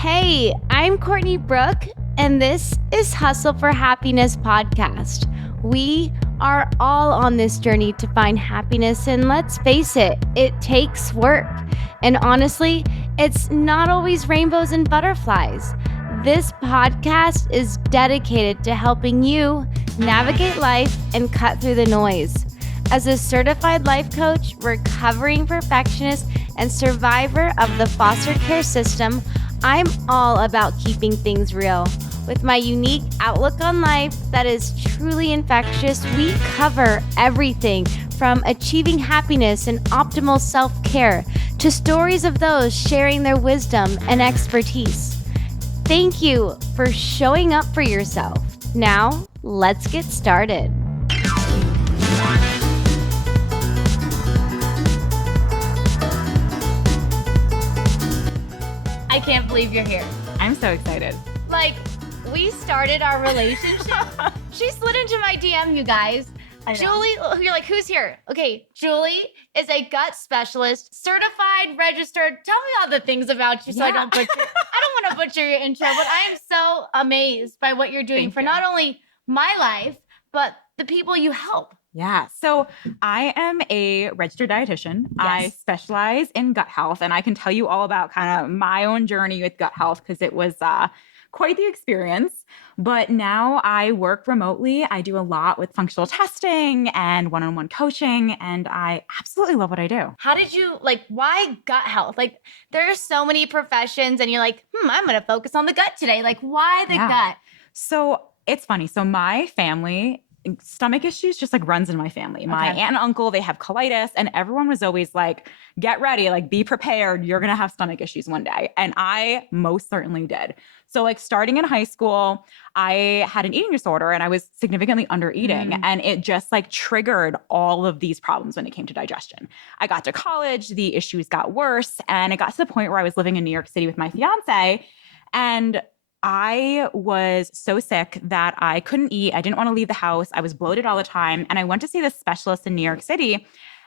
Hey, I'm Courtney Brooke, and this is Hustle for Happiness podcast. We are all on this journey to find happiness, and let's face it, it takes work. And honestly, it's not always rainbows and butterflies. This podcast is dedicated to helping you navigate life and cut through the noise. As a certified life coach, recovering perfectionist, and survivor of the foster care system, I'm all about keeping things real. With my unique outlook on life that is truly infectious, we cover everything from achieving happiness and optimal self-care to stories of those sharing their wisdom and expertise. Thank you for showing up for yourself. Now, let's get started. I can't believe you're here. I'm so excited. Like, we started our relationship. She slid into my DM, you guys. Julie, you're like, who's here? Okay, Julie is a gut specialist, certified, registered. Tell me all the things about you so I don't want to butcher your intro, but I am so amazed by what you're doing for not only my life, but the people you help. Yeah. So I am a registered dietitian. Yes. I specialize in gut health, and I can tell you all about kind of my own journey with gut health because it was quite the experience. But now I work remotely. I do a lot with functional testing and one-on-one coaching, and I absolutely love what I do. How did you, why gut health? There are so many professions, and you're like, I'm going to focus on the gut today. Why the gut? So it's funny. So my family, stomach issues just runs in my family. My aunt and uncle, they have colitis, and everyone was always like, get ready, be prepared. You're going to have stomach issues one day. And I most certainly did. So starting in high school, I had an eating disorder and I was significantly under eating. And it just triggered all of these problems when it came to digestion. I got to college, the issues got worse. And it got to the point where I was living in New York City with my fiance. And I was so sick that I couldn't eat. I didn't want to leave the house. I was bloated all the time. And I went to see this specialist in New York City.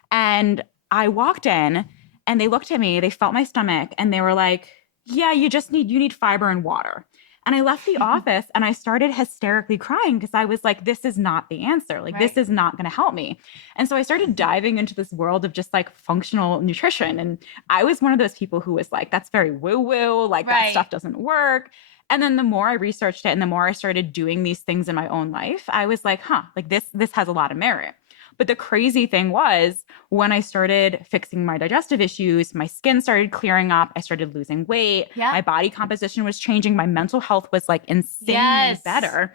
And I walked in and they looked at me, they felt my stomach, and they were like, yeah, you need fiber and water. And I left the office and I started hysterically crying because I was like, this is not the answer. This is not going to help me. And so I started diving into this world of just functional nutrition. And I was one of those people who was like, that's very woo-woo. That stuff doesn't work. And then the more I researched it and the more I started doing these things in my own life, I was like, this has a lot of merit. But the crazy thing was when I started fixing my digestive issues, my skin started clearing up. I started losing weight. Yeah. My body composition was changing. My mental health was insanely better.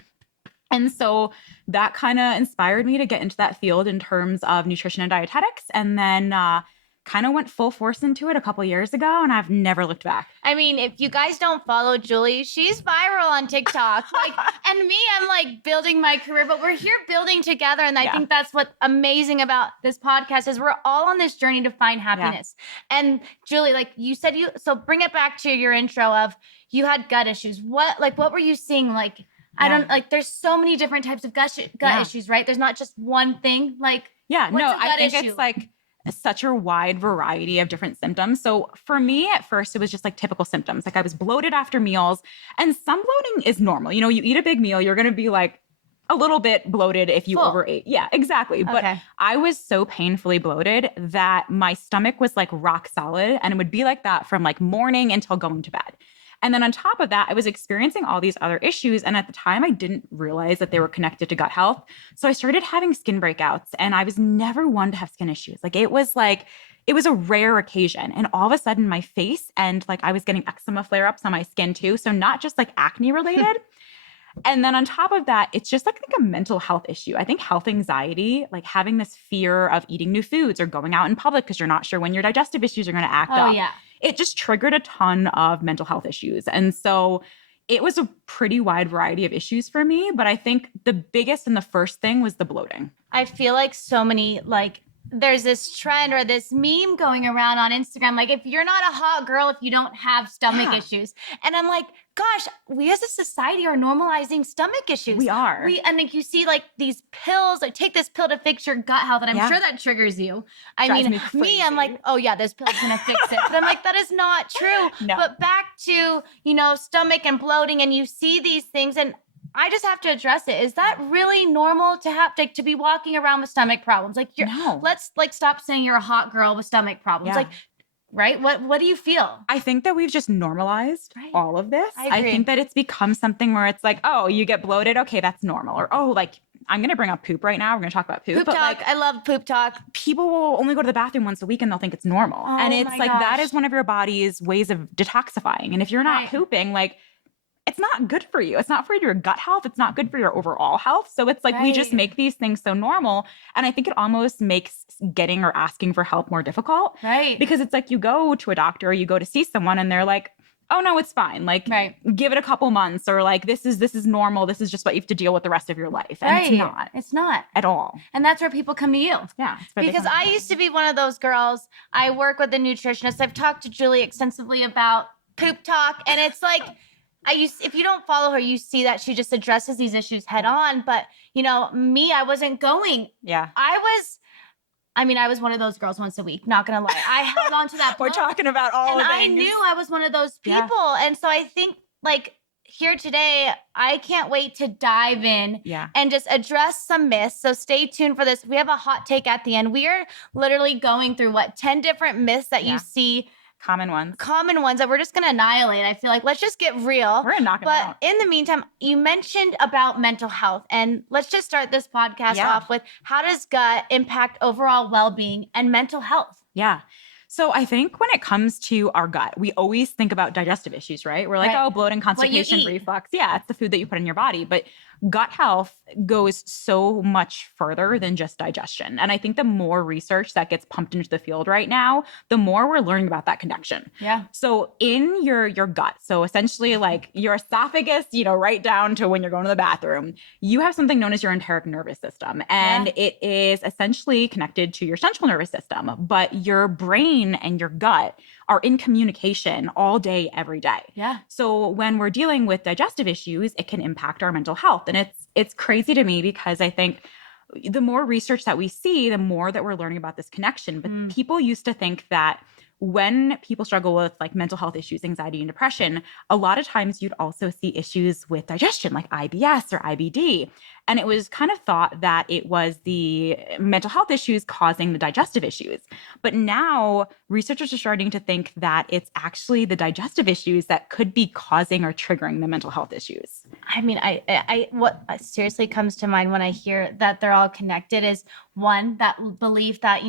And so that kind of inspired me to get into that field in terms of nutrition and dietetics. And then kind of went full force into it a couple years ago, and I've never looked back. I mean, if you guys don't follow Julie, she's viral on TikTok. And me, I'm building my career, but we're here building together. And I think that's what's amazing about this podcast is we're all on this journey to find happiness. Yeah. And Julie, you said so bring it back to your intro of you had gut issues. What were you seeing? I don't there's so many different types of gut issues, right? There's not just one thing. I think issue? It's such a wide variety of different symptoms. So for me, at first, it was just typical symptoms. I was bloated after meals, and some bloating is normal. You eat a big meal, you're going to be a little bit bloated if you overate. Yeah, exactly. Okay. But I was so painfully bloated that my stomach was rock solid, and it would be like that from morning until going to bed. And then on top of that, I was experiencing all these other issues. And at the time, I didn't realize that they were connected to gut health. So I started having skin breakouts, and I was never one to have skin issues. It was a rare occasion. And all of a sudden my face and I was getting eczema flare-ups on my skin too. So not just acne related. And then on top of that, it's just a mental health issue. I think health anxiety, having this fear of eating new foods or going out in public because you're not sure when your digestive issues are going to act up. Yeah. It just triggered a ton of mental health issues. And so it was a pretty wide variety of issues for me. But I think the biggest and the first thing was the bloating. I feel so many there's this trend or this meme going around on Instagram, like if you're not a hot girl if you don't have stomach issues. And I'm like, gosh, we as a society are normalizing stomach issues. We are. And like you see like these pills, like take this pill to fix your gut health. And I'm sure that triggers you. Drives me, I'm like, oh yeah, this pill's gonna fix it. But I'm like, that is not true. No. But back to, stomach and bloating, and you see these things, and I just have to address it. Is that really normal to have to be walking around with stomach problems? Like, let's like stop saying you're a hot girl with stomach problems. Like, right? What do you feel? I think that we've just normalized all of this. I think that it's become something where it's like, oh, you get bloated. Okay, that's normal. Or, oh, like, I'm going to bring up poop right now. We're going to talk about poop. Poop talk. Like, I love poop talk. People will only go to the bathroom once a week and they'll think it's normal. And it's like, that is one of your body's ways of detoxifying. And if you're not pooping, like, it's not good for you. It's not for your gut health. It's not good for your overall health. So it's like we just make these things so normal. And I think it almost makes getting or asking for help more difficult. Right. Because it's like you go to a doctor or you go to see someone and they're like, oh no, it's fine. Like give it a couple months, or like this is normal. This is just what you have to deal with the rest of your life. And it's not. It's not. At all. And that's where people come to you. Yeah. Because I used to be one of those girls. I work with a nutritionist. I've talked to Julie extensively about poop talk. And it's like, if you don't follow her, you see that she just addresses these issues head on. But, me, I wasn't going. Yeah. I was one of those girls once a week, not going to lie. I held on to that. We're talking about all of it. And I knew I was one of those people. And so I think, like, here today, I can't wait to dive in and just address some myths. So stay tuned for this. We have a hot take at the end. We are literally going through 10 different myths that you see. Common ones that we're just going to annihilate. I feel like let's just get real. We're going to knock them out. But in the meantime, you mentioned about mental health. And let's just start this podcast off with, how does gut impact overall well-being and mental health? Yeah. So I think when it comes to our gut, we always think about digestive issues, right? We're like, oh, bloating, constipation, reflux. Yeah, it's the food that you put in your body. But gut health goes so much further than just digestion. And I think the more research that gets pumped into the field right now, the more we're learning about that connection. Yeah. So in your gut, so essentially like your esophagus, right down to when you're going to the bathroom, you have something known as your enteric nervous system. And it is essentially connected to your central nervous system. But your brain and your gut are in communication all day, every day. Yeah. So when we're dealing with digestive issues, it can impact our mental health. And it's crazy to me because I think the more research that we see, the more that we're learning about this connection. But people used to think that when people struggle with like mental health issues, anxiety and depression, a lot of times you'd also see issues with digestion like IBS or IBD. And it was kind of thought that it was the mental health issues causing the digestive issues. But now researchers are starting to think that it's actually the digestive issues that could be causing or triggering the mental health issues. I mean, what seriously comes to mind when I hear that they're all connected is, one, that belief that,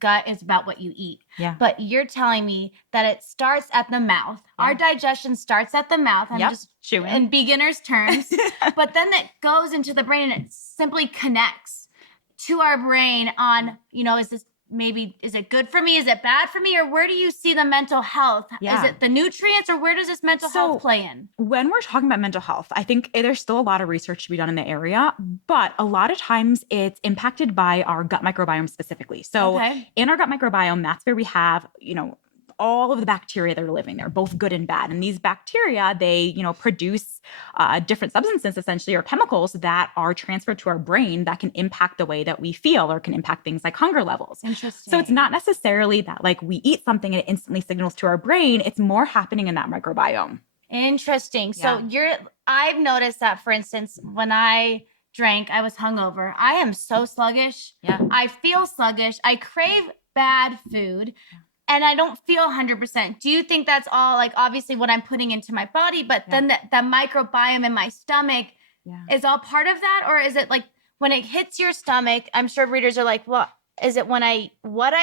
gut is about what you eat. Yeah. But you're telling me that it starts at the mouth. Our digestion starts at the mouth. I'm just chewing in beginner's terms. But then it goes into the brain and it simply connects to our brain on, is it good for me? Is it bad for me? Or where do you see the mental health? Yeah. Is it the nutrients, or where does this mental health play in? When we're talking about mental health, I think there's still a lot of research to be done in the area, but a lot of times it's impacted by our gut microbiome specifically. So in our gut microbiome, that's where we have, all of the bacteria that are living there, both good and bad. And these bacteria, they, produce different substances essentially, or chemicals that are transferred to our brain that can impact the way that we feel or can impact things like hunger levels. Interesting. So it's not necessarily that like we eat something and it instantly signals to our brain. It's more happening in that microbiome. Interesting. So I've noticed that, for instance, when I drank, I was hungover. I am so sluggish. Yeah. I feel sluggish. I crave bad food. And I don't feel 100%. Do you think that's all, like, obviously what I'm putting into my body, but then the microbiome in my stomach is all part of that? Or is it like when it hits your stomach, I'm sure readers are like, well, is it what I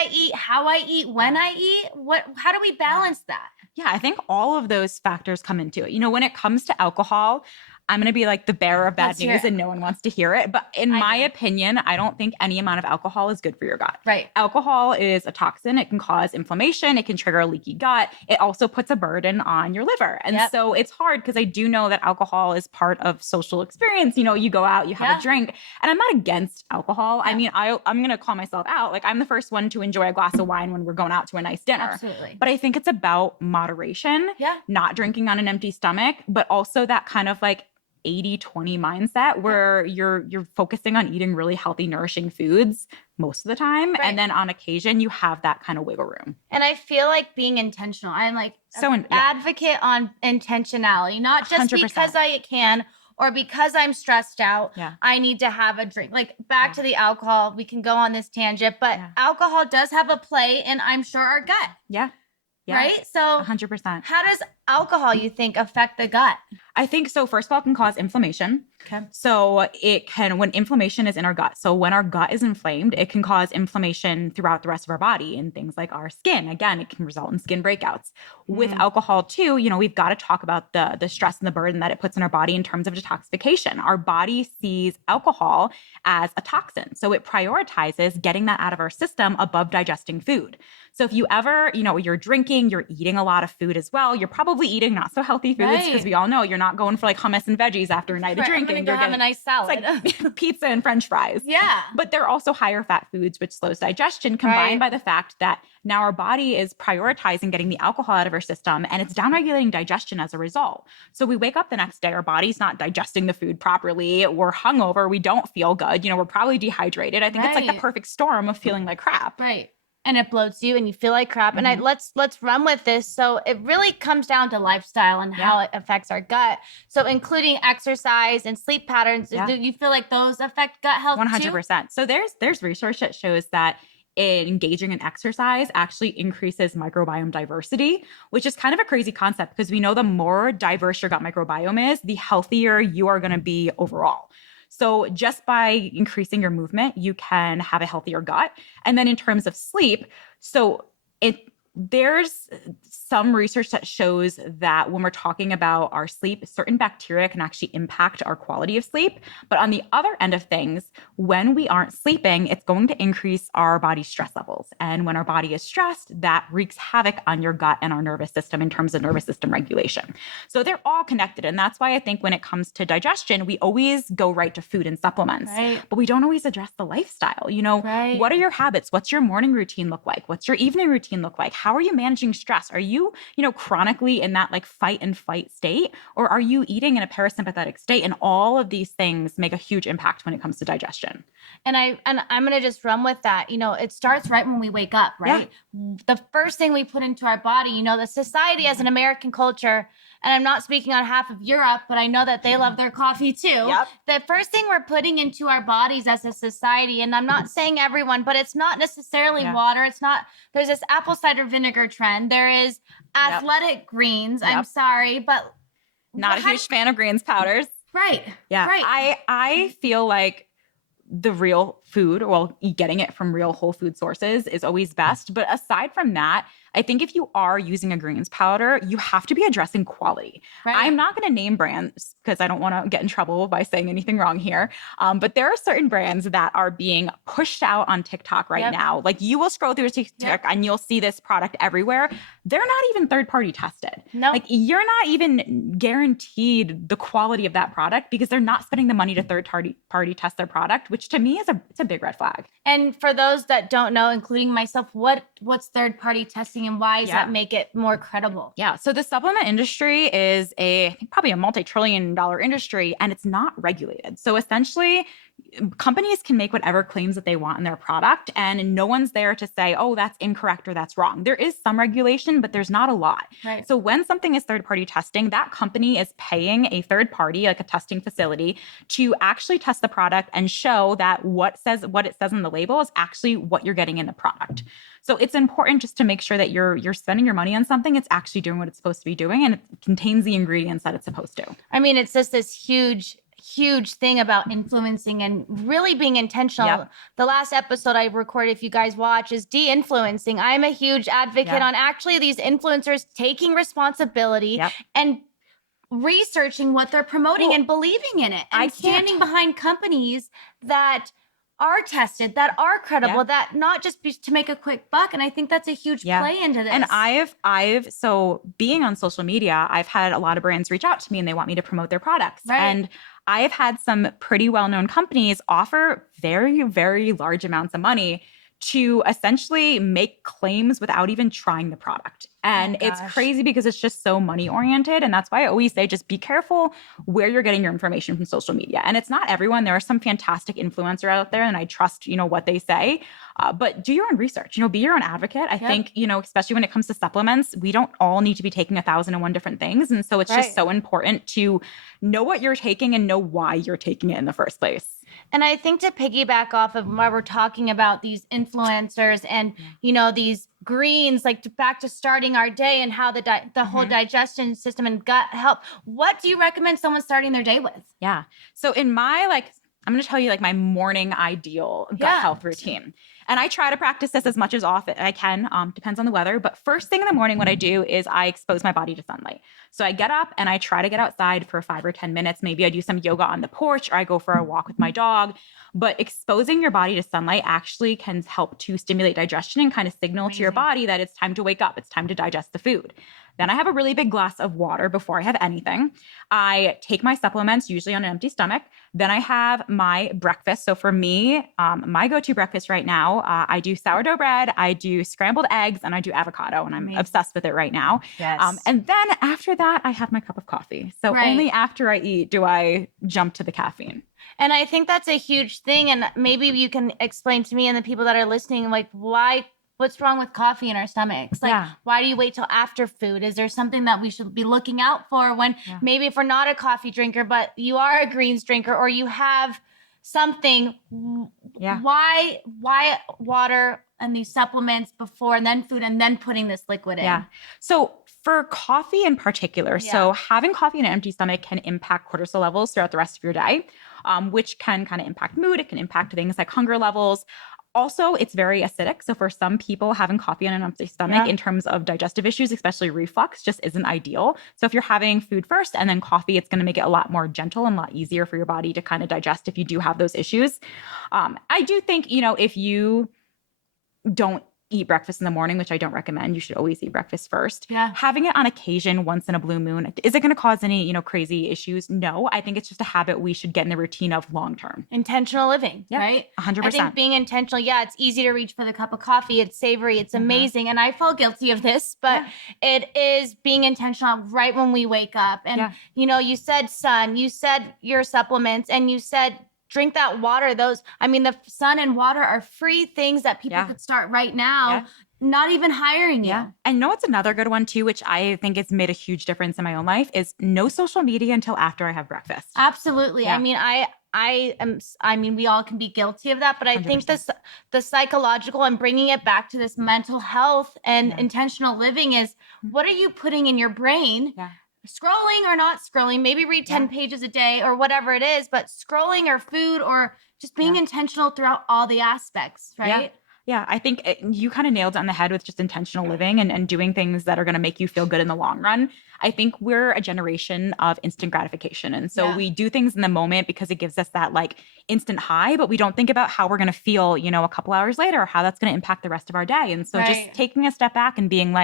eat, how I eat, when I eat? How do we balance that? Yeah, I think all of those factors come into it. When it comes to alcohol, I'm going to be like the bearer of bad Let's hear news it. and no one wants to hear it. But in my do. opinion, I don't think any amount of alcohol is good for your gut. Right. Alcohol is a toxin. It can cause inflammation. It can trigger a leaky gut. It also puts a burden on your liver. And so it's hard because I do know that alcohol is part of social experience. You know, you go out, you have a drink, and I'm not against alcohol. I mean, I'm going to call myself out. Like, I'm the first one to enjoy a glass of wine when we're going out to a nice dinner. Absolutely. But I think it's about moderation, not drinking on an empty stomach, but also that kind of like 80-20 mindset where you're focusing on eating really healthy, nourishing foods most of the time. Right. And then on occasion, you have that kind of wiggle room. And I feel like being intentional. I'm like advocate on intentionality, not just 100%. Because I can or because I'm stressed out, I need to have a drink. Like back to the alcohol, we can go on this tangent, but alcohol does have a play in, I'm sure, our gut. Yeah. Right? So 100%. How does alcohol, you think, affect the gut? I think so. First of all, it can cause inflammation. Okay. So it can, when inflammation is in our gut. So when our gut is inflamed, it can cause inflammation throughout the rest of our body and things like our skin. Again, it can result in skin breakouts. With alcohol too, you know, we've got to talk about the stress and the burden that it puts in our body in terms of detoxification. Our body sees alcohol as a toxin. So it prioritizes getting that out of our system above digesting food. So if you ever, you know, you're drinking, you're eating a lot of food as well, you're probably eating not so healthy foods because we all know you're not going for like hummus and veggies after a night of drinking. You're getting a nice salad. It's like pizza and French fries. Yeah. But they're also higher fat foods, which slows digestion, combined by the fact that now our body is prioritizing getting the alcohol out of our system and it's downregulating digestion as a result. So we wake up the next day, our body's not digesting the food properly. We're hungover. We don't feel good. You know, we're probably dehydrated. I think it's like the perfect storm of feeling like crap. Right. And it bloats you and you feel like crap. And let's run with this. So it really comes down to lifestyle and how it affects our gut. So including exercise and sleep patterns, do you feel like those affect gut health 100%. too? So there's research that shows that engaging in exercise actually increases microbiome diversity, which is kind of a crazy concept because we know the more diverse your gut microbiome is, the healthier you are going to be overall. So just by increasing your movement, you can have a healthier gut. And then in terms of sleep, there's some research that shows that when we're talking about our sleep, certain bacteria can actually impact our quality of sleep. But on the other end of things, when we aren't sleeping, it's going to increase our body's stress levels. And when our body is stressed, that wreaks havoc on your gut and our nervous system in terms of nervous system regulation. So they're all connected. And that's why I think when it comes to digestion, we always go right to food and supplements, but we don't always address the lifestyle. You know, what are your habits? What's your morning routine look like? What's your evening routine look like? How are you managing stress? Are you, chronically in that like fight and flight state, or are you eating in a parasympathetic state? And all of these things make a huge impact when it comes to digestion. And I'm going to just run with that. It starts right when we wake up, right? Yeah. The first thing we put into our body, the society as an American culture, and I'm not speaking on half of Europe, but I know that they love their coffee too. Yep. The first thing we're putting into our bodies as a society, and I'm not saying everyone, but it's not necessarily water. It's not, there's this apple cider vinegar trend. There is athletic greens. Yep. I'm sorry, but not a huge fan of greens powders. Right. Yeah. Right. I feel like the real food, well, getting it from real whole food sources is always best. But aside from that, I think if you are using a greens powder, you have to be addressing quality. Right. I'm not going to name brands because I don't want to get in trouble by saying anything wrong here. But there are certain brands that are being pushed out on TikTok right now. Like you will scroll through TikTok and you'll see this product everywhere. They're not even third-party tested. No. Like you're not even guaranteed the quality of that product because they're not spending the money to third-party test their product, which to me is it's a big red flag. And for those that don't know, including myself, what's third-party testing and why does that make it more credible? Yeah. So the supplement industry is I think probably a multi-trillion-dollar industry, and it's not regulated. So essentially, companies can make whatever claims that they want in their product, and no one's there to say, oh, that's incorrect or that's wrong. There is some regulation, but there's not a lot. Right. So when something is third-party testing, that company is paying a third party, like a testing facility, to actually test the product and show that what it says on the label is actually what you're getting in the product. So it's important just to make sure that you're spending your money on something, it's actually doing what it's supposed to be doing, and it contains the ingredients that it's supposed to. I mean, it's just this huge thing about influencing and really being intentional. Yep. The last episode I recorded, if you guys watch, is de-influencing. I'm a huge advocate on actually these influencers taking responsibility and researching what they're promoting and believing in it and standing behind companies that are tested, that are credible, that not just to make a quick buck. And I think that's a huge play into this. And so being on social media, I've had a lot of brands reach out to me and they want me to promote their products. Right. And I have had some pretty well-known companies offer very, very large amounts of money to essentially make claims without even trying the product. And it's crazy because it's just so money oriented. And that's why I always say, just be careful where you're getting your information from social media. And it's not everyone. There are some fantastic influencers out there and I trust, what they say, but do your own research, be your own advocate. I think, especially when it comes to supplements, we don't all need to be taking 1,001 different things. And so it's just so important to know what you're taking and know why you're taking it in the first place. And I think to piggyback off of why we're talking about these influencers and, these greens, back to starting our day and how the whole digestion system and gut health, what do you recommend someone starting their day with? Yeah. So in my, I'm going to tell you my morning ideal gut health routine. And I try to practice this as much as often I can. Depends on the weather. But first thing in the morning, what I do is I expose my body to sunlight. So I get up and I try to get outside for 5 or 10 minutes. Maybe I do some yoga on the porch or I go for a walk with my dog. But exposing your body to sunlight actually can help to stimulate digestion and kind of signal to your body that it's time to wake up. It's time to digest the food. Then I have a really big glass of water before I have anything. I take my supplements, usually on an empty stomach. Then I have my breakfast. So for me, my go-to breakfast right now, I do sourdough bread, I do scrambled eggs, and I do avocado. And I'm obsessed with it right now. Yes. And then after that, I have my cup of coffee. So only after I eat do I jump to the caffeine. And I think that's a huge thing. And maybe you can explain to me and the people that are listening, what's wrong with coffee in our stomachs? Why do you wait till after food? Is there something that we should be looking out for when maybe if we're not a coffee drinker, but you are a greens drinker or you have something, why water and these supplements before and then food and then putting this liquid in? Yeah. So for coffee in particular, so having coffee in an empty stomach can impact cortisol levels throughout the rest of your day, which can kind of impact mood. It can impact things like hunger levels. Also, it's very acidic. So for some people, having coffee on an empty stomach in terms of digestive issues, especially reflux, just isn't ideal. So if you're having food first and then coffee, it's going to make it a lot more gentle and a lot easier for your body to kind of digest if you do have those issues. I do think, if you don't eat breakfast in the morning, which I don't recommend, you should always eat breakfast first. Yeah. Having it on occasion once in a blue moon, is it going to cause any, crazy issues? No, I think it's just a habit we should get in the routine of long-term. Intentional living, right? 100%. I think being intentional, it's easy to reach for the cup of coffee. It's savory. It's amazing. And I fall guilty of this, but it is being intentional right when we wake up. And, you said sun, you said your supplements, and you said drink that water. The sun and water are free things that people could start right now, not even hiring you. Yeah. And what's another good one too, which I think has made a huge difference in my own life, is no social media until after I have breakfast. Absolutely. Yeah. We all can be guilty of that, but I 100%. Think the psychological and bringing it back to this mental health and intentional living is, what are you putting in your brain? Yeah. Scrolling or not scrolling, maybe read 10 pages a day or whatever it is, but scrolling or food or just being intentional throughout all the aspects, right? Yeah, I think you kind of nailed it on the head with just intentional living and doing things that are going to make you feel good in the long run. I think we're a generation of instant gratification. And so we do things in the moment because it gives us that instant high, but we don't think about how we're going to feel, a couple hours later, or how that's going to impact the rest of our day. And so just taking a step back and being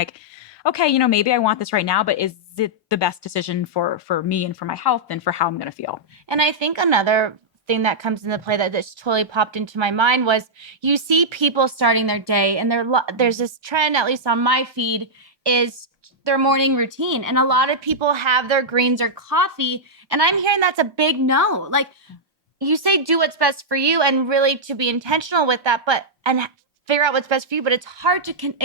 okay, maybe I want this right now, but is it the best decision for me and for my health and for how I'm going to feel? And I think another thing that comes into play that just totally popped into my mind was you see people starting their day and there's this trend, at least on my feed, is their morning routine. And a lot of people have their greens or coffee. And I'm hearing that's a big no. You say do what's best for you and really to be intentional with that, and figure out what's best for you, but it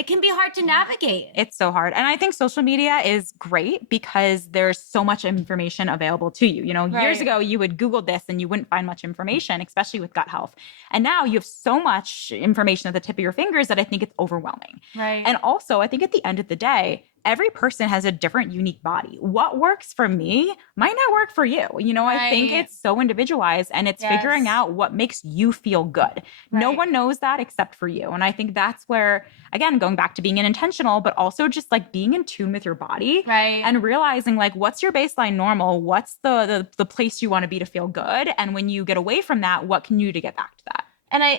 can be hard to navigate. It's so hard. And I think social media is great because there's so much information available to you. Years ago, you would Google this and you wouldn't find much information, especially with gut health. And now you have so much information at the tip of your fingers that I think it's overwhelming. Right. And also, I think at the end of the day, every person has a different, unique body. What works for me might not work for you. I think it's so individualized, and it's figuring out what makes you feel good. No one knows that except for you. And I think that's where, again, going back to being intentional, but also just like being in tune with your body and realizing like, what's your baseline normal? What's the place you want to be to feel good? And when you get away from that, what can you do to get back to that?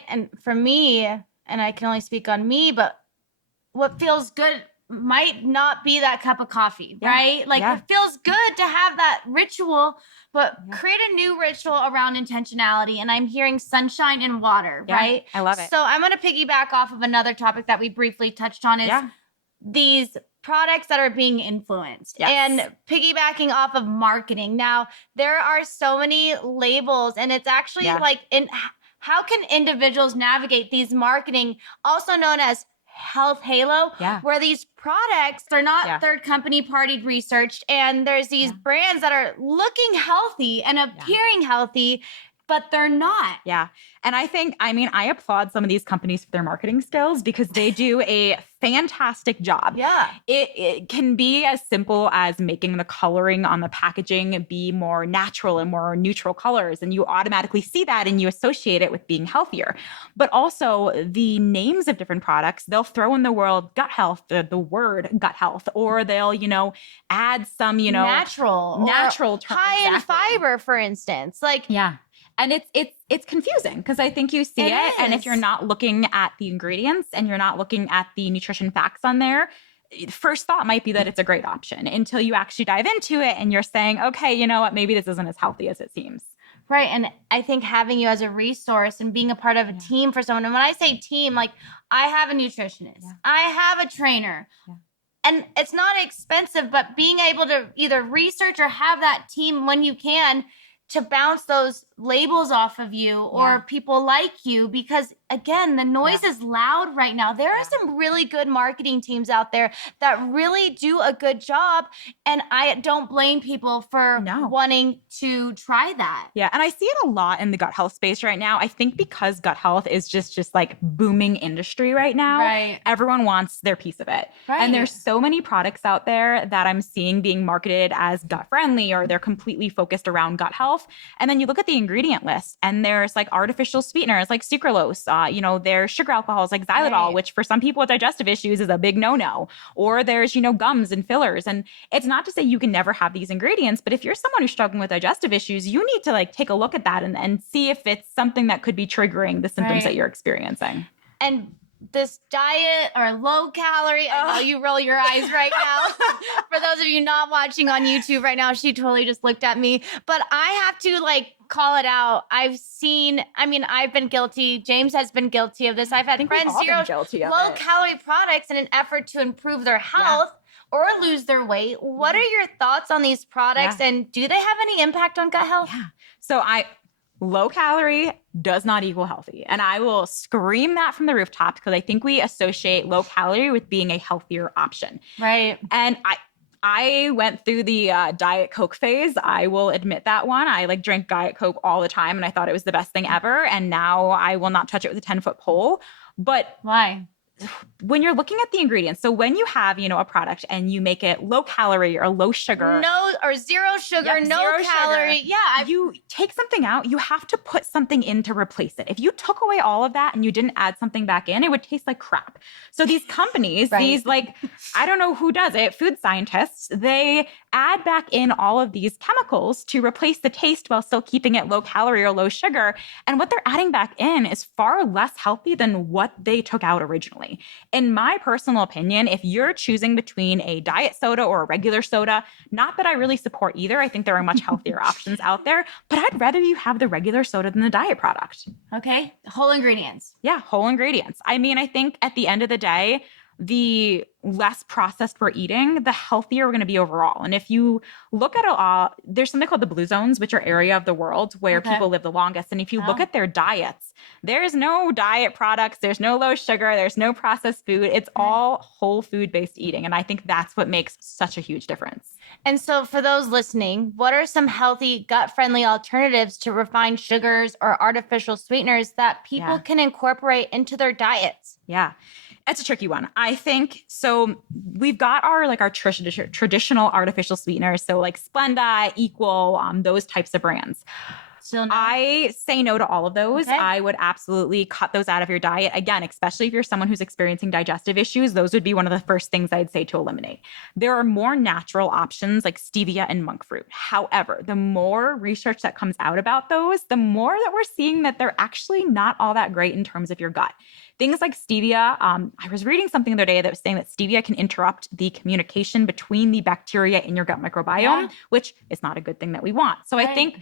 And for me, and I can only speak on me, but what feels good might not be that cup of coffee, right? Like it feels good to have that ritual, but create a new ritual around intentionality. And I'm hearing sunshine and water, right? I love it. So I'm going to piggyback off of another topic that we briefly touched on is these products that are being influenced and piggybacking off of marketing. Now, there are so many labels, and it's actually like, how can individuals navigate these marketing, also known as health halo, where these products are not third company partied researched, and there's these brands that are looking healthy and appearing healthy, but they're not. Yeah. And I applaud some of these companies for their marketing skills, because they do a fantastic job. Yeah. It can be as simple as making the coloring on the packaging be more natural and more neutral colors. And you automatically see that and you associate it with being healthier. But also the names of different products, they'll throw in the word gut health, the word gut health, or they'll, add some, natural terms. High in fiber, for instance. Like, and it's confusing, because I think you see it. And if you're not looking at the ingredients and you're not looking at the nutrition facts on there, first thought might be that it's a great option until you actually dive into it and you're saying, okay, you know what, maybe this isn't as healthy as it seems. Right. And I think having you as a resource and being a part of a team for someone, and when I say team, like I have a nutritionist, I have a trainer. And it's not expensive, but being able to either research or have that team when you can to bounce those labels off of you or people like you, because again, the noise is loud right now. There are some really good marketing teams out there that really do a good job. And I don't blame people for wanting to try that. Yeah. And I see it a lot in the gut health space right now. I think because gut health is just like booming industry right now, everyone wants their piece of it. And there's so many products out there that I'm seeing being marketed as gut friendly, or they're completely focused around gut health. And then you look at the ingredient list and there's like artificial sweeteners like sucralose, there's sugar alcohols like xylitol, which for some people with digestive issues is a big no-no. Or there's, gums and fillers. And it's not to say you can never have these ingredients, but if you're someone who's struggling with digestive issues, you need to like take a look at that and see if it's something that could be triggering the symptoms that you're experiencing. And this diet or low calorie, I know you roll your eyes right now. For those of you not watching on YouTube right now, she totally just looked at me. But I have to like call it out. I've been guilty. James has been guilty of this. I've had friends zero low calorie products in an effort to improve their health or lose their weight. What are your thoughts on these products, and do they have any impact on gut health? So low calorie does not equal healthy. And I will scream that from the rooftops, because I think we associate low calorie with being a healthier option. Right. And I went through the Diet Coke phase. I will admit that one. I like drank Diet Coke all the time, and I thought it was the best thing ever. And now I will not touch it with a 10-foot pole. But why? When you're looking at the ingredients, so when you have, a product and you make it low calorie or low sugar. Or zero sugar, no calorie. Sugar. Yeah. You take something out, you have to put something in to replace it. If you took away all of that and you didn't add something back in, it would taste like crap. So these companies, these like, I don't know who does it, food scientists, they add back in all of these chemicals to replace the taste while still keeping it low calorie or low sugar. And what they're adding back in is far less healthy than what they took out originally. In my personal opinion, if you're choosing between a diet soda or a regular soda, not that I really support either. I think there are much healthier options out there, but I'd rather you have the regular soda than the diet product. Okay. Whole ingredients. Yeah, whole ingredients. I think at the end of the day, the less processed we're eating, the healthier we're going to be overall. And if you look at there's something called the blue zones, which are area of the world where people live the longest. And if you look at their diets, there's no diet products, there's no low sugar, there's no processed food. It's all whole food based eating. And I think that's what makes such a huge difference. And so for those listening, what are some healthy, gut-friendly alternatives to refined sugars or artificial sweeteners that people can incorporate into their diets? Yeah. It's a tricky one. I think so. We've got our traditional artificial sweeteners. So like Splenda, Equal, those types of brands. Still no? I say no to all of those. Okay. I would absolutely cut those out of your diet. Again, especially if you're someone who's experiencing digestive issues, those would be one of the first things I'd say to eliminate. There are more natural options like stevia and monk fruit. However, the more research that comes out about those, the more that we're seeing that they're actually not all that great in terms of your gut. Things like stevia, I was reading something the other day that was saying that stevia can interrupt the communication between the bacteria in your gut microbiome, which is not a good thing that we want. So I think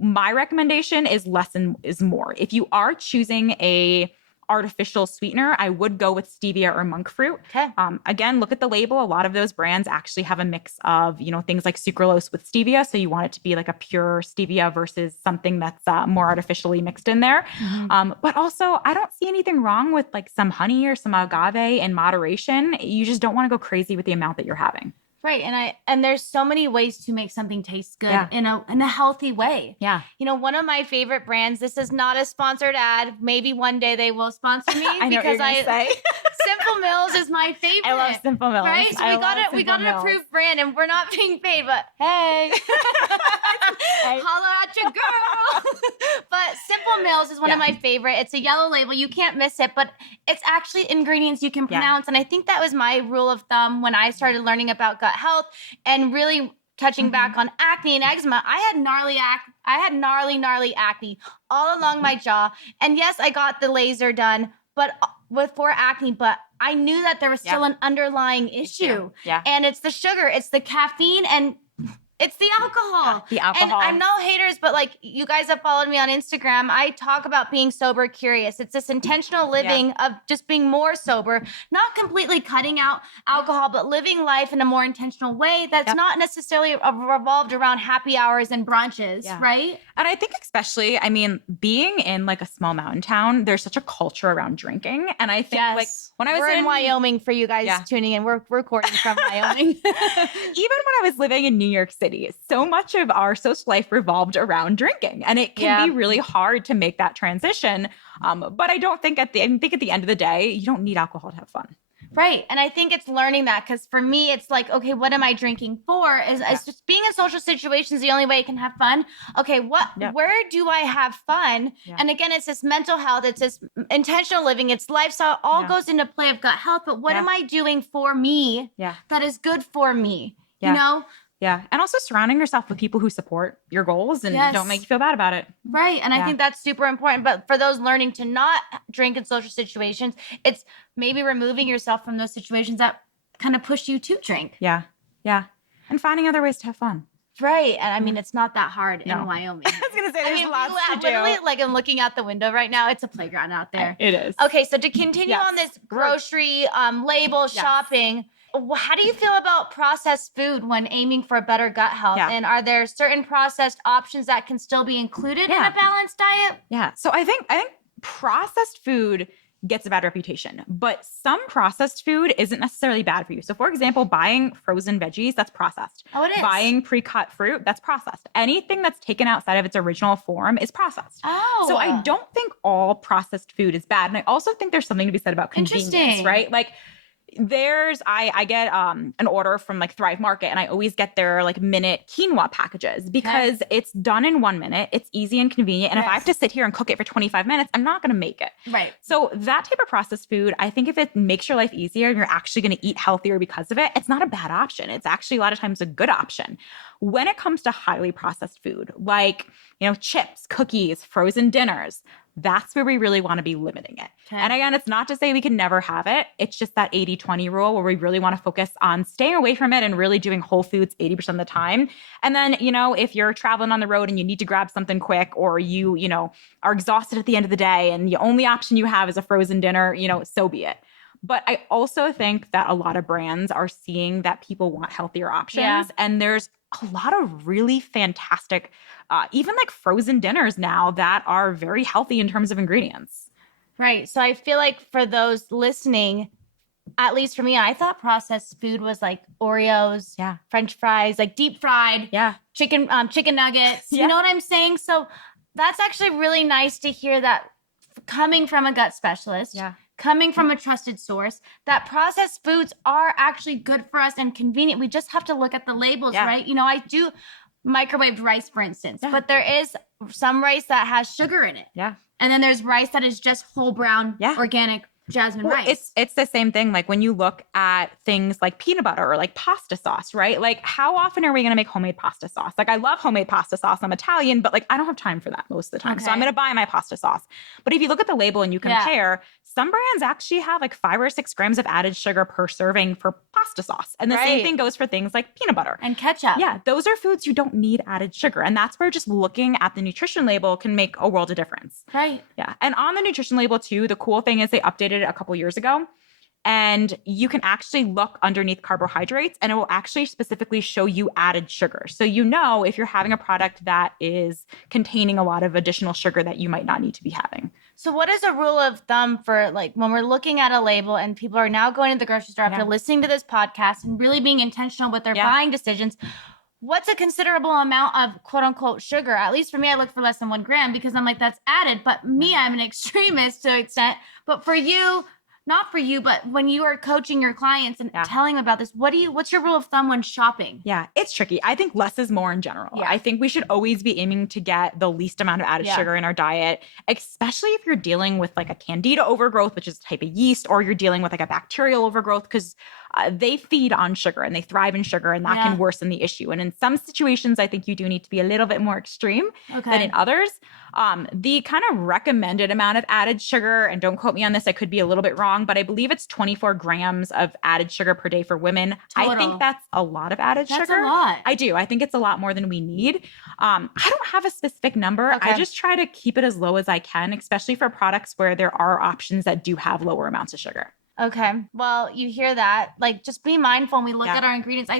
my recommendation is less is more. If you are choosing a artificial sweetener, I would go with stevia or monk fruit. Okay. Again, look at the label. A lot of those brands actually have a mix of, things like sucralose with stevia. So you want it to be like a pure stevia versus something that's more artificially mixed in there. Mm-hmm. But also, I don't see anything wrong with like some honey or some agave in moderation. You just don't want to go crazy with the amount that you're having. Right. And there's so many ways to make something taste good in a healthy way. Yeah. One of my favorite brands, this is not a sponsored ad. Maybe one day they will sponsor me I know because what you're gonna say. Simple Mills is my favorite. I love Simple Mills. Right? So we got an approved brand and we're not being paid, but hey. Holla at your girl. But Simple Mills is one of my favorite. It's a yellow label. You can't miss it, but it's actually ingredients you can pronounce. And I think that was my rule of thumb when I started learning about gut health and really touching back on acne and eczema. I had gnarly acne all along my jaw. And yes, I got the laser done, but for acne, but I knew that there was still an underlying issue. Yeah. And it's the sugar, it's the caffeine, and it's the alcohol. Yeah, the alcohol. And I'm no haters, but like you guys have followed me on Instagram, I talk about being sober curious. It's this intentional living of just being more sober, not completely cutting out alcohol, but living life in a more intentional way that's not necessarily revolved around happy hours and brunches, right? And I think especially, being in like a small mountain town, there's such a culture around drinking. And I think like when I was in Wyoming for you guys tuning in, we're recording from Wyoming. Even when I was living in New York City, so much of our social life revolved around drinking, and it can be really hard to make that transition. But I think at the end of the day, you don't need alcohol to have fun. Right. And I think it's learning that, because for me, it's like, okay, what am I drinking for? It's just being in social situations the only way I can have fun. Okay, where do I have fun? Yeah. And again, it's this mental health, it's this intentional living, it's lifestyle, all goes into play of gut health. But what am I doing for me that is good for me? Yeah. Yeah. And also surrounding yourself with people who support your goals and don't make you feel bad about it. Right. And I think that's super important. But for those learning to not drink in social situations, it's maybe removing yourself from those situations that kind of push you to drink. Yeah. Yeah. And finding other ways to have fun. Right. And it's not that hard in Wyoming. I was going to say there's lots to do. Literally, like I'm looking out the window right now. It's a playground out there. It is. Okay. So to continue on this grocery label shopping, how do you feel about processed food when aiming for a better gut health? Yeah. And are there certain processed options that can still be included in a balanced diet? Yeah. So I think processed food gets a bad reputation, but some processed food isn't necessarily bad for you. So for example, buying frozen veggies, that's processed. Oh, it is. Buying pre-cut fruit, that's processed. Anything that's taken outside of its original form is processed. Oh. So I don't think all processed food is bad. And I also think there's something to be said about convenience, right? Like I get an order from like Thrive Market, and I always get their like minute quinoa packages because it's done in 1 minute. It's easy and convenient. And if I have to sit here and cook it for 25 minutes, I'm not going to make it. Right. So that type of processed food, I think if it makes your life easier and you're actually going to eat healthier because of it, it's not a bad option. It's actually a lot of times a good option. When it comes to highly processed food, like, chips, cookies, frozen dinners, that's where we really want to be limiting it. Okay. And again, it's not to say we can never have it. It's just that 80-20 rule where we really want to focus on staying away from it and really doing whole foods 80% of the time. And then, if you're traveling on the road and you need to grab something quick, or you are exhausted at the end of the day and the only option you have is a frozen dinner, so be it. But I also think that a lot of brands are seeing that people want healthier options. Yeah. And there's a lot of really fantastic, even like frozen dinners now that are very healthy in terms of ingredients. Right. So I feel like for those listening, at least for me, I thought processed food was like Oreos, French fries, like deep fried, chicken nuggets. You know what I'm saying? So that's actually really nice to hear that coming from a gut specialist. Yeah. coming from a trusted source, that processed foods are actually good for us and convenient. We just have to look at the labels, right? I do microwaved rice, for instance, but there is some rice that has sugar in it. Yeah. And then there's rice that is just whole brown, organic jasmine rice. It's the same thing. Like when you look at things like peanut butter or like pasta sauce, right? Like how often are we going to make homemade pasta sauce? Like I love homemade pasta sauce. I'm Italian, but like I don't have time for that most of the time. So I'm going to buy my pasta sauce. But if you look at the label and you compare, some brands actually have like 5 or 6 grams of added sugar per serving for pasta sauce. And the same thing goes for things like peanut butter. And ketchup. Yeah, those are foods you don't need added sugar. And that's where just looking at the nutrition label can make a world of difference. Right. Yeah. And on the nutrition label too, the cool thing is they updated it a couple years ago. And you can actually look underneath carbohydrates and it will actually specifically show you added sugar. So if you're having a product that is containing a lot of additional sugar that you might not need to be having. So what is a rule of thumb for like when we're looking at a label and people are now going to the grocery store after listening to this podcast and really being intentional with their buying decisions? What's a considerable amount of quote unquote sugar? At least for me, I look for less than 1 gram because I'm like, that's added. But me, I'm an extremist to an extent. But for you, not for you, but when you are coaching your clients and telling them about this, what's your rule of thumb when shopping? Yeah, it's tricky. I think less is more in general. Yeah. I think we should always be aiming to get the least amount of added sugar in our diet, especially if you're dealing with like a candida overgrowth, which is a type of yeast, or you're dealing with like a bacterial overgrowth, because they feed on sugar and they thrive in sugar, and that can worsen the issue. And in some situations, I think you do need to be a little bit more extreme than in others. The kind of recommended amount of added sugar, and don't quote me on this, I could be a little bit wrong, but I believe it's 24 grams of added sugar per day for women. Total. I think that's a lot of added sugar. That's a lot. I do. I think it's a lot more than we need. I don't have a specific number. Okay. I just try to keep it as low as I can, especially for products where there are options that do have lower amounts of sugar. Okay. Well, you hear that. Like, just be mindful when we look at our ingredients.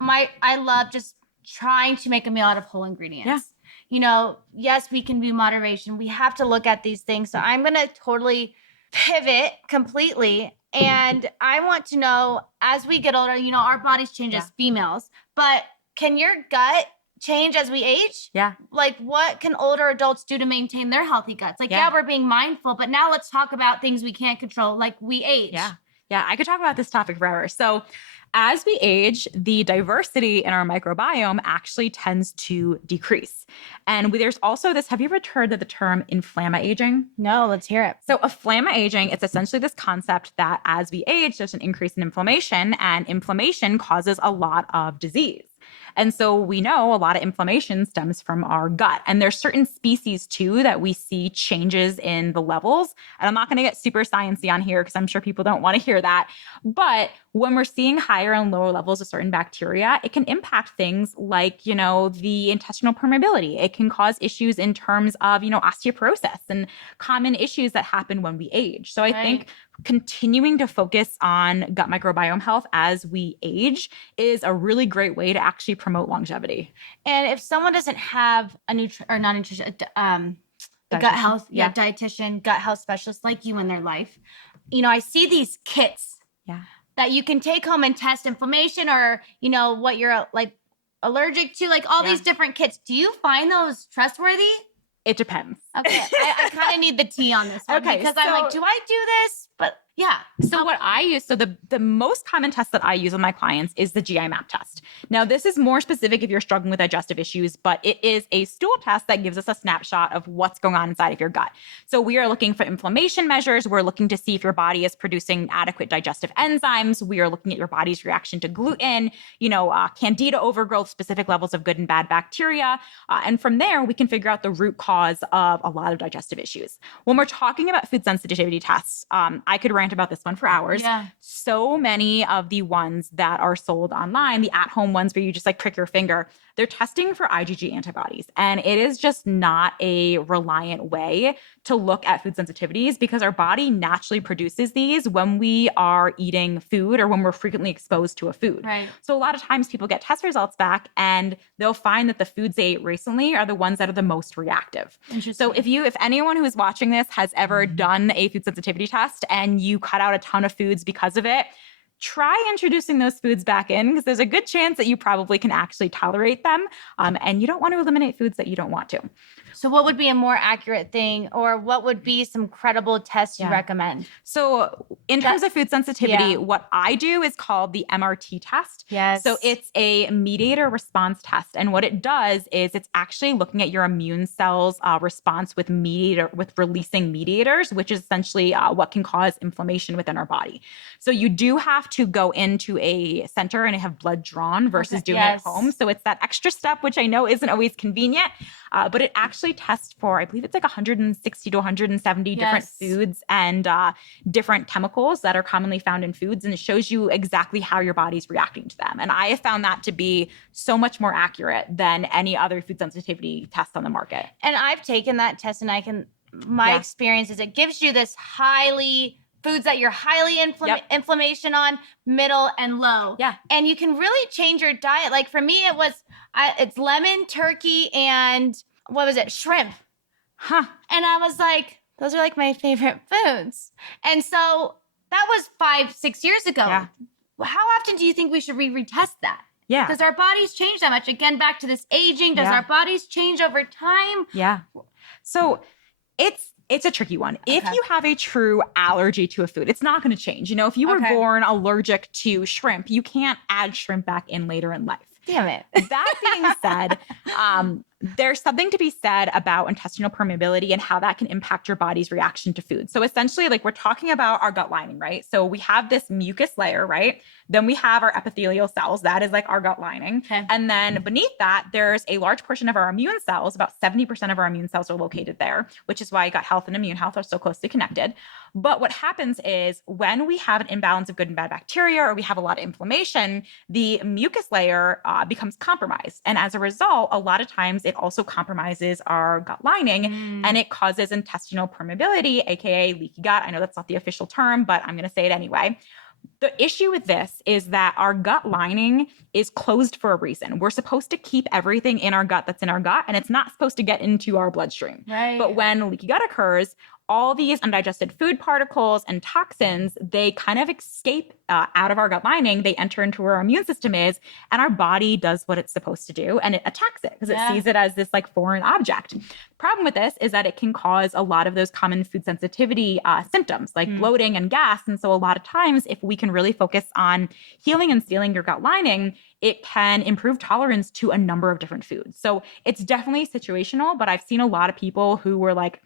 I love just trying to make a meal out of whole ingredients. Yeah. Yes, we can do moderation. We have to look at these things. So I'm going to totally pivot completely. And I want to know, as we get older, our bodies change as females, but can your gut change as we age? Yeah. Like, what can older adults do to maintain their healthy guts? Like, we're being mindful, but now let's talk about things we can't control, like we age. Yeah. Yeah, I could talk about this topic forever. So as we age, the diversity in our microbiome actually tends to decrease. And there's also this, have you ever heard of the term inflammageing? No, let's hear it. So inflammageing, it's essentially this concept that as we age, there's an increase in inflammation, and inflammation causes a lot of disease. And so we know a lot of inflammation stems from our gut. And there's certain species too that we see changes in the levels. And I'm not going to get super sciencey on here because I'm sure people don't want to hear that. But when we're seeing higher and lower levels of certain bacteria, it can impact things like, the intestinal permeability. It can cause issues in terms of, osteoporosis and common issues that happen when we age. So I think continuing to focus on gut microbiome health as we age is a really great way to actually promote longevity. And if someone doesn't have a gut health, dietitian, gut health specialist like you in their life, I see these kits that you can take home and test inflammation or, what you're like allergic to, like all these different kits. Do you find those trustworthy? It depends. Okay. I kind of need the tea on this one because I'm like, do I do this? But So what I use, the most common test that I use with my clients is the GI map test. Now, this is more specific if you're struggling with digestive issues, but it is a stool test that gives us a snapshot of what's going on inside of your gut. So we are looking for inflammation measures. We're looking to see if your body is producing adequate digestive enzymes. We are looking at your body's reaction to gluten, candida overgrowth, specific levels of good and bad bacteria. And from there, we can figure out the root cause of a lot of digestive issues. When we're talking about food sensitivity tests, I could rant about this one for hours. Yeah. So many of the ones that are sold online, the at-home ones where you just like prick your finger, they're testing for IgG antibodies. And it is just not a reliant way to look at food sensitivities because our body naturally produces these when we are eating food or when we're frequently exposed to a food. Right. So a lot of times people get test results back and they'll find that the foods they ate recently are the ones that are the most reactive. So if anyone who is watching this has ever done a food sensitivity test and you cut out a ton of foods because of it, try introducing those foods back in because there's a good chance that you probably can actually tolerate them. And you don't want to eliminate foods that you don't want to. So what would be a more accurate thing, or what would be some credible tests you recommend? So in terms of food sensitivity, what I do is called the MRT test. Yes. So it's a mediator response test. And what it does is it's actually looking at your immune cells response with releasing mediators, which is essentially what can cause inflammation within our body. So you do have to go into a center and have blood drawn versus doing it at home. So it's that extra step, which I know isn't always convenient, but it actually tests for, I believe it's like 160 to 170 different foods and different chemicals that are commonly found in foods. And it shows you exactly how your body's reacting to them. And I have found that to be so much more accurate than any other food sensitivity test on the market. And I've taken that test, and my experience is it gives you this foods that you're highly inflammation on, middle, and low. Yeah. And you can really change your diet. Like for me, it's lemon, turkey, and what was it? Shrimp. Huh. And I was like, those are like my favorite foods. And so that was 5-6 years ago. Yeah. How often do you think we should retest that? Yeah. Does our bodies change that much? Again, back to this aging, does our bodies change over time? Yeah. So it's a tricky one. If you have a true allergy to a food, it's not going to change. If you were born allergic to shrimp, you can't add shrimp back in later in life. Damn it. That being said, there's something to be said about intestinal permeability and how that can impact your body's reaction to food. So essentially, like we're talking about our gut lining, right? So we have this mucus layer, right? Then we have our epithelial cells. That is like our gut lining. Okay. And then beneath that, there's a large portion of our immune cells. About 70% of our immune cells are located there, which is why gut health and immune health are so closely connected. But what happens is when we have an imbalance of good and bad bacteria, or we have a lot of inflammation, the mucus layer becomes compromised. And as a result, a lot of times it also compromises our gut lining and it causes intestinal permeability, AKA leaky gut. I know that's not the official term, but I'm going to say it anyway. The issue with this is that our gut lining is closed for a reason. We're supposed to keep everything in our gut that's in our gut, and it's not supposed to get into our bloodstream. Right. But when leaky gut occurs, all these undigested food particles and toxins, they kind of escape out of our gut lining. They enter into where our immune system is, and our body does what it's supposed to do, and it attacks it because it sees it as this like foreign object. The problem with this is that it can cause a lot of those common food sensitivity symptoms like bloating and gas. And so a lot of times, if we can really focus on healing and sealing your gut lining, it can improve tolerance to a number of different foods. So it's definitely situational, but I've seen a lot of people who were like,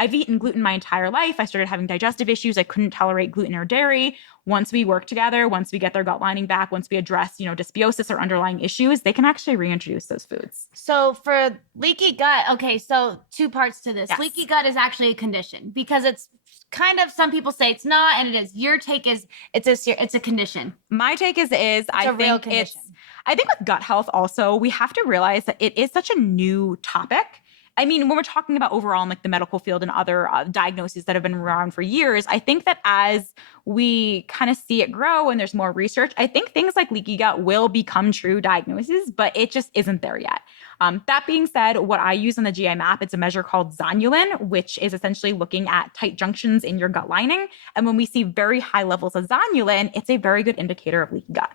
I've eaten gluten my entire life. I started having digestive issues. I couldn't tolerate gluten or dairy. Once we work together, once we get their gut lining back, once we address, dysbiosis or underlying issues, they can actually reintroduce those foods. So for leaky gut, okay, so two parts to this. Yes. Leaky gut is actually a condition because it's kind of, some people say it's not, and it is. Your take is it's a condition. My take is I think real condition. I think with gut health also, we have to realize that it is such a new topic. I mean, when we're talking about overall in like the medical field and other diagnoses that have been around for years, I think that as we kind of see it grow and there's more research, I think things like leaky gut will become true diagnoses, but it just isn't there yet. That being said, what I use on the GI map, it's a measure called zonulin, which is essentially looking at tight junctions in your gut lining. And when we see very high levels of zonulin, it's a very good indicator of leaky gut.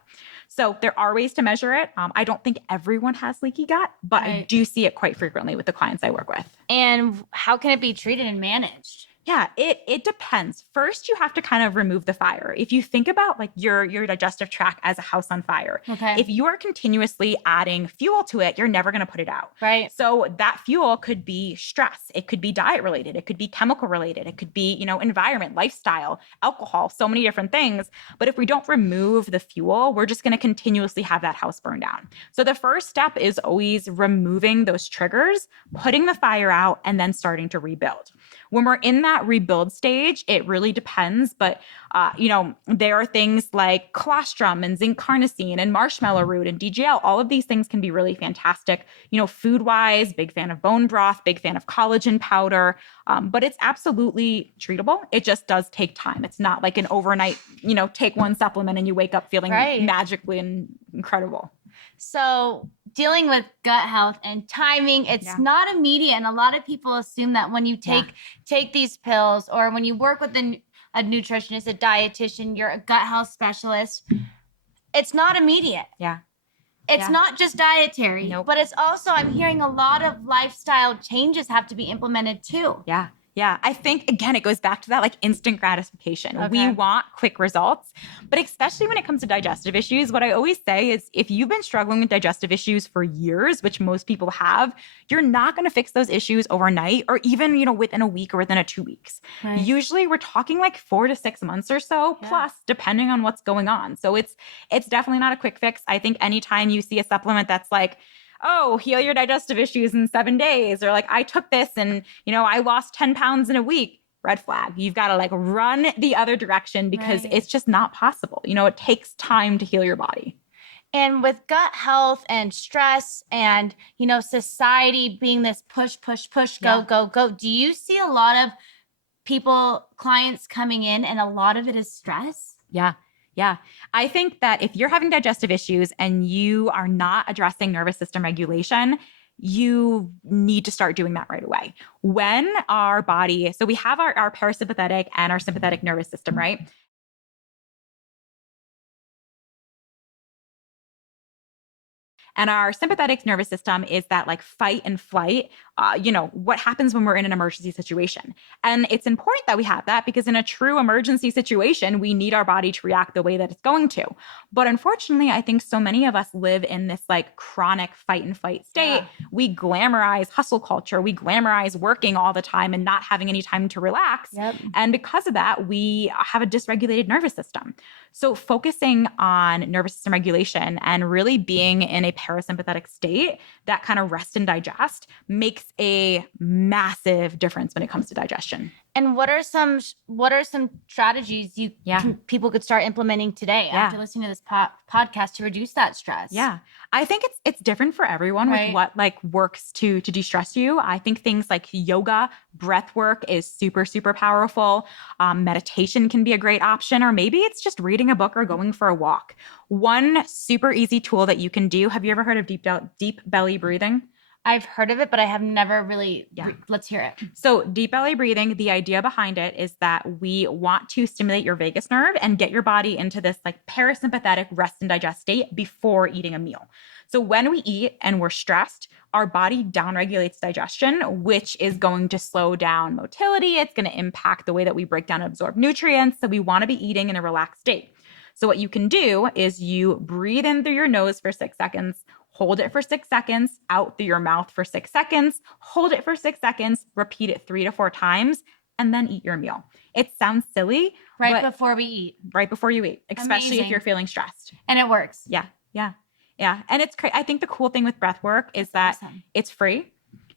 So there are ways to measure it. I don't think everyone has leaky gut, but I do see it quite frequently with the clients I work with. And how can it be treated and managed? Yeah, it depends. First, you have to kind of remove the fire. If you think about like your digestive tract as a house on fire, if you are continuously adding fuel to it, you're never going to put it out. Right. So that fuel could be stress. It could be diet related. It could be chemical related. It could be, environment, lifestyle, alcohol, so many different things. But if we don't remove the fuel, we're just going to continuously have that house burn down. So the first step is always removing those triggers, putting the fire out, and then starting to rebuild. When we're in that rebuild stage, it really depends. But, there are things like colostrum and zinc carnosine and marshmallow root and DGL. All of these things can be really fantastic. Food-wise, big fan of bone broth, big fan of collagen powder. But it's absolutely treatable. It just does take time. It's not like an overnight, take one supplement and you wake up feeling magically and incredible. So dealing with gut health and timing, it's not immediate. And a lot of people assume that when you take these pills or when you work with a nutritionist, a dietitian, you're a gut health specialist. It's not immediate. Yeah. It's not just dietary, but it's also, I'm hearing a lot of lifestyle changes have to be implemented too. Yeah. Yeah. I think, again, it goes back to that like instant gratification. Okay. We want quick results, but especially when it comes to digestive issues, what I always say is if you've been struggling with digestive issues for years, which most people have, you're not going to fix those issues overnight or even, within a week or within a 2 weeks. Right. Usually we're talking like 4 to 6 months or so, plus depending on what's going on. So it's definitely not a quick fix. I think anytime you see a supplement that's like, oh, heal your digestive issues in 7 days, or like I took this and, I lost 10 pounds in a week, red flag. You've got to like run the other direction because it's just not possible. It takes time to heal your body. And with gut health and stress and, society being this push, go, do you see a lot of clients coming in and a lot of it is stress? Yeah. Yeah. I think that if you're having digestive issues and you are not addressing nervous system regulation, you need to start doing that right away. When our body, so we have our parasympathetic and our sympathetic nervous system, right? And our sympathetic nervous system is that like fight and flight, what happens when we're in an emergency situation. And it's important that we have that because in a true emergency situation, we need our body to react the way that it's going to. But unfortunately, I think so many of us live in this like chronic fight and flight state. Yeah. We glamorize hustle culture. We glamorize working all the time and not having any time to relax. Yep. And because of that, we have a dysregulated nervous system. So focusing on nervous system regulation and really being in a parasympathetic state, that kind of rest and digest, makes a massive difference when it comes to digestion. And what are some strategies people could start implementing today after listening to this podcast to reduce that stress? Yeah, I think it's different for everyone with what like works to de-stress you. I think things like yoga, breath work is super, super powerful. Meditation can be a great option, or maybe it's just reading a book or going for a walk. One super easy tool that you can do. Have you ever heard of deep belly breathing? I've heard of it, but I have never really. Let's hear it. So deep belly breathing, the idea behind it is that we want to stimulate your vagus nerve and get your body into this like parasympathetic rest and digest state before eating a meal. So when we eat and we're stressed, our body downregulates digestion, which is going to slow down motility. It's going to impact the way that we break down and absorb nutrients. So we want to be eating in a relaxed state. So what you can do is you breathe in through your nose for 6 seconds, hold it for 6 seconds, out through your mouth for 6 seconds, hold it for 6 seconds, repeat it 3 to 4 times, and then eat your meal. It sounds silly. Right before we eat. Right before you eat, especially Amazing. If you're feeling stressed. And it works. Yeah. And it's I think the cool thing with breath work is that it's free.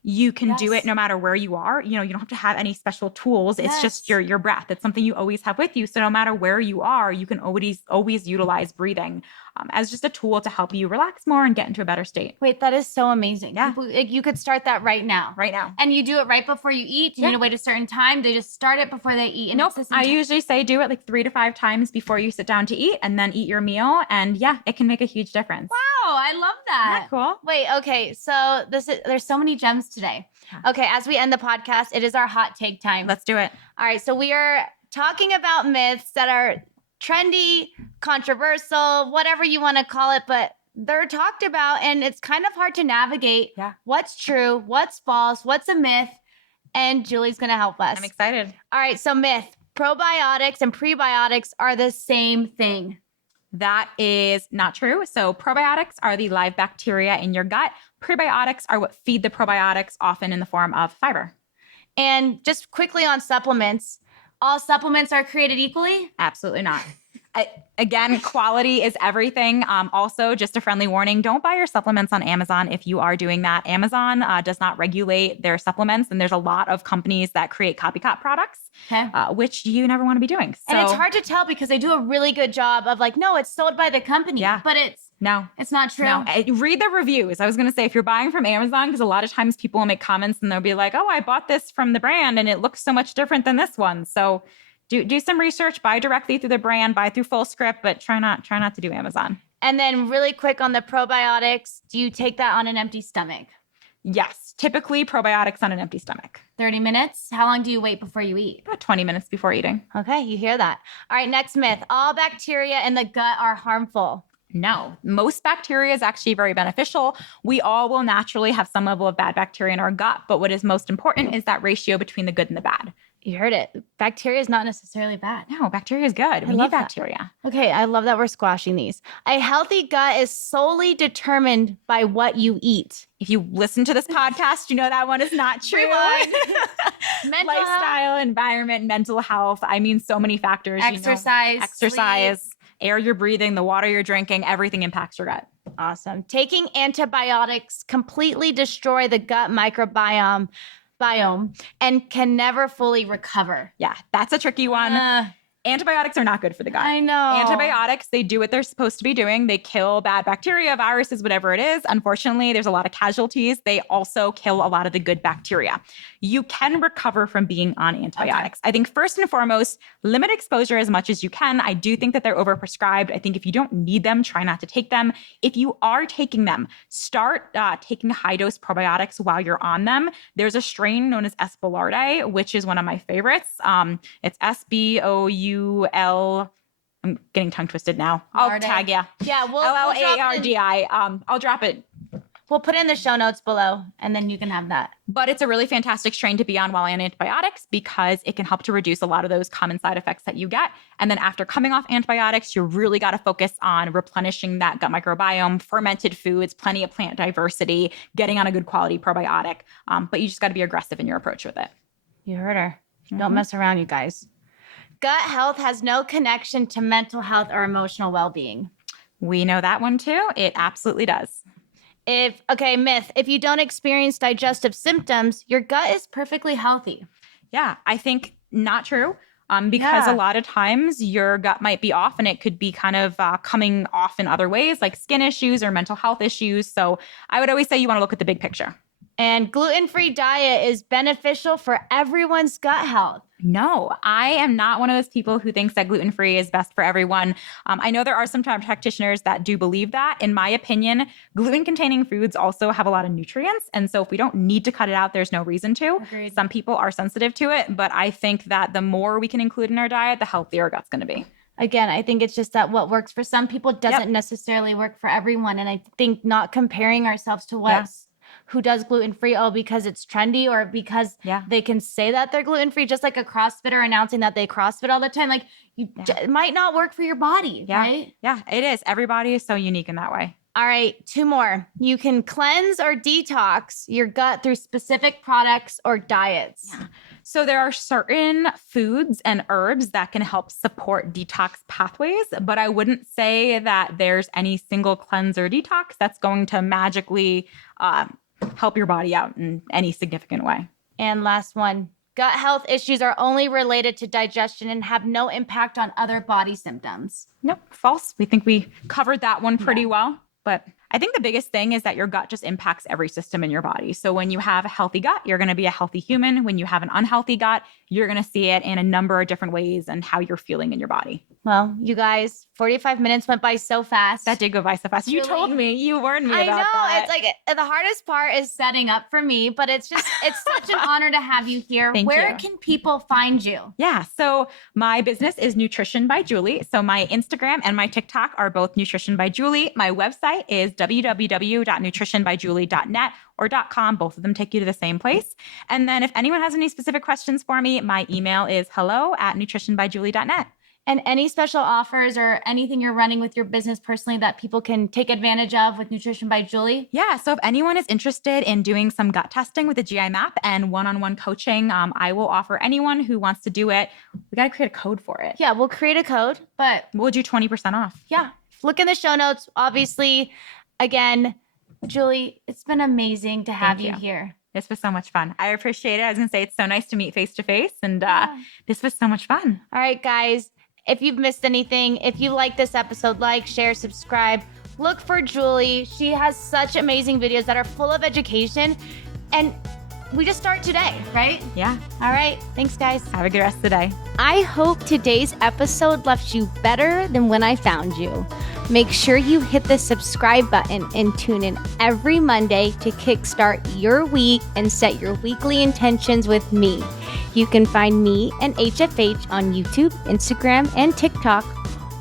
You can do it no matter where you are. You don't have to have any special tools. It's just your breath. It's something you always have with you. So no matter where you are, you can always utilize breathing as just a tool to help you relax more and get into a better state. Wait, that is so amazing. Yeah. People, you could start that right now. Right now. And you do it right before you eat. You need to wait a certain time. They just start it before they eat. And nope. I usually say do it like 3 to 5 times before you sit down to eat and then eat your meal. And it can make a huge difference. Wow, I love that. Isn't that cool? Wait, okay. So there's so many gems today. Okay, as we end the podcast, it is our hot take time. Let's do it. All right, so we are talking about myths that are trendy, controversial, whatever you want to call it, but they're talked about and it's kind of hard to navigate what's true, what's false, what's a myth, and Julie's going to help us. I'm excited. All right, so myth, probiotics and prebiotics are the same thing. That is not true. So probiotics are the live bacteria in your gut. Prebiotics are what feed the probiotics, often in the form of fiber. And just quickly on supplements, all supplements are created equally? Absolutely not. Again, quality is everything. Also, just a friendly warning, don't buy your supplements on Amazon if you are doing that. Amazon does not regulate their supplements, and there's a lot of companies that create copycat products, which you never want to be doing. So, and it's hard to tell because they do a really good job of like, no, it's sold by the company, but it's not true. No. Read the reviews. I was going to say, if you're buying from Amazon, because a lot of times people will make comments and they'll be like, oh, I bought this from the brand and it looks so much different than this one. So do some research, buy directly through the brand, buy through FullScript, but try not to do Amazon. And then really quick on the probiotics, do you take that on an empty stomach? Yes. Typically probiotics on an empty stomach. 30 minutes? How long do you wait before you eat? About 20 minutes before eating. Okay, you hear that. All right, next myth. All bacteria in the gut are harmful. No, most bacteria is actually very beneficial. We all will naturally have some level of bad bacteria in our gut, but what is most important is that ratio between the good and the bad. You heard it. Bacteria is not necessarily bad. No, bacteria is good. We need bacteria. Okay, I love that we're squashing these. A healthy gut is solely determined by what you eat. If you listen to this podcast, you know that one is not true. Mental lifestyle, health, environment, mental health. I mean, so many factors. exercise, Exercise, sleep. air you're breathing, the water you're drinking, everything impacts your gut. Awesome. Taking antibiotics completely destroy the gut microbiome and can never fully recover. Yeah, that's a tricky one. Antibiotics are not good for the gut. I know. Antibiotics, they do what they're supposed to be doing. They kill bad bacteria, viruses, whatever it is. Unfortunately, there's a lot of casualties. They also kill a lot of the good bacteria. You can recover from being on antibiotics. Okay. I think first and foremost, limit exposure as much as you can. I do think that they're overprescribed. I think if you don't need them, try not to take them. If you are taking them, start taking high-dose probiotics while you're on them. There's a strain known as S. boulardii, which is one of my favorites. It's SBOUL. I'm getting tongue twisted now. I'll tag you. Yeah, we'll LLARDI. I'll drop it. We'll put it in the show notes below, and then you can have that. But it's a really fantastic strain to be on while on antibiotics because it can help to reduce a lot of those common side effects that you get. And then after coming off antibiotics, you really got to focus on replenishing that gut microbiome, fermented foods, plenty of plant diversity, getting on a good quality probiotic. But you just got to be aggressive in your approach with it. You heard her. Don't mess around, you guys. Gut health has no connection to mental health or emotional well-being. We know that one too. It absolutely does. Myth. If you don't experience digestive symptoms, your gut is perfectly healthy. Yeah, I think not true. Because a lot of times your gut might be off and it could be kind of coming off in other ways like skin issues or mental health issues. So I would always say you want to look at the big picture. And gluten-free diet is beneficial for everyone's gut health. No, I am not one of those people who thinks that gluten-free is best for everyone. I know there are some practitioners that do believe that. In my opinion, gluten-containing foods also have a lot of nutrients. And so if we don't need to cut it out, there's no reason to. Agreed. Some people are sensitive to it, but I think that the more we can include in our diet, the healthier our gut's going to be. Again, I think it's just that what works for some people doesn't necessarily work for everyone. And I think not comparing ourselves to who does gluten-free, because it's trendy or because they can say that they're gluten-free, just like a CrossFitter announcing that they CrossFit all the time. Like it might not work for your body, right? Yeah, it is. Everybody is so unique in that way. All right, 2 more. You can cleanse or detox your gut through specific products or diets. Yeah. So there are certain foods and herbs that can help support detox pathways, but I wouldn't say that there's any single cleanse or detox that's going to magically help your body out in any significant way. And last one, gut health issues are only related to digestion and have no impact on other body symptoms. Nope, false. We think we covered that one pretty well. But I think the biggest thing is that your gut just impacts every system in your body. So when you have a healthy gut, you're going to be a healthy human. When you have an unhealthy gut, you're going to see it in a number of different ways and how you're feeling in your body. Well, you guys, 45 minutes went by so fast. That did go by so fast. You told me. You warned me about that. I know. It's like the hardest part is setting up for me, but it's such an honor to have you here. Where can people find you? Yeah. So my business is Nutrition by Julie. So my Instagram and my TikTok are both Nutrition by Julie. My website is www.nutritionbyjulie.net or .com. Both of them take you to the same place. And then if anyone has any specific questions for me, my email is hello@nutritionbyjulie.net. And any special offers or anything you're running with your business personally that people can take advantage of with Nutrition by Julie? Yeah. So if anyone is interested in doing some gut testing with a GI map and one-on-one coaching, I will offer anyone who wants to do it. We got to create a code for it. Yeah, we'll create a code, but we'll do 20% off. Yeah. Look in the show notes. Obviously, again, Julie, it's been amazing to have you here. This was so much fun. I appreciate it. I was going to say, it's so nice to meet face to face. And this was so much fun. All right, guys. If you've missed anything, if you like this episode, like, share, subscribe. Look for Julie. She has such amazing videos that are full of education. And we just start today, right? Yeah. All right. Thanks, guys. Have a good rest of the day. I hope today's episode left you better than when I found you. Make sure you hit the subscribe button and tune in every Monday to kickstart your week and set your weekly intentions with me. You can find me and HFH on YouTube, Instagram, and TikTok,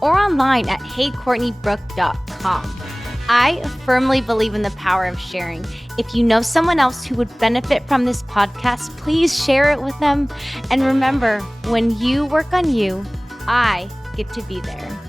or online at heycourtneybrooke.com. I firmly believe in the power of sharing. If you know someone else who would benefit from this podcast, please share it with them. And remember, when you work on you, I get to be there.